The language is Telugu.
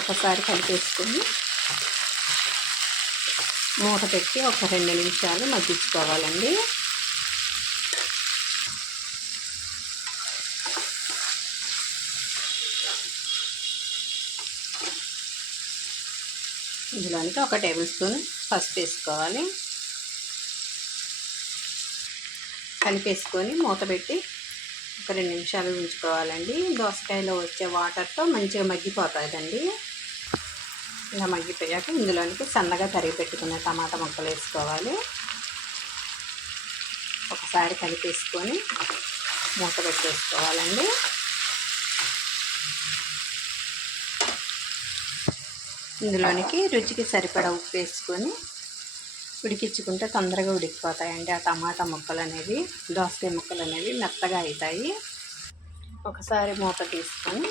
ఒకసారి కలిపేసుకొని మూత పెట్టి ఒక 2 నిమిషాలు మగ్గించుకోవాలండి. ఇందులోనికి ఒక టేబుల్ స్పూన్ పసుపు వేసుకోవాలి. కలిపేసుకొని మూత పెట్టి ఒక 2 నిమిషాలు ఉంచుకోవాలండి. దోసకాయలో వచ్చే వాటర్తో మంచిగా మగ్గిపోతుందండి. ఇలా మగ్గిపోయాక ఇందులోనికి సన్నగా తరిగి పెట్టుకున్న టమాటా ముక్కలు వేసుకోవాలి. ఒకసారి కలిపేసుకొని మూత పెట్టేసుకోవాలండి. ఇందులోనికి రుచికి సరిపడా ఉప్పు వేసుకొని ఉడికించుకుంటే తొందరగా ఉడికిపోతాయండి. ఆ టమాటా ముక్కలు అనేవి, దోసకాయ ముక్కలు అనేవి మెత్తగా అవుతాయి. ఒకసారి మూత తీసుకొని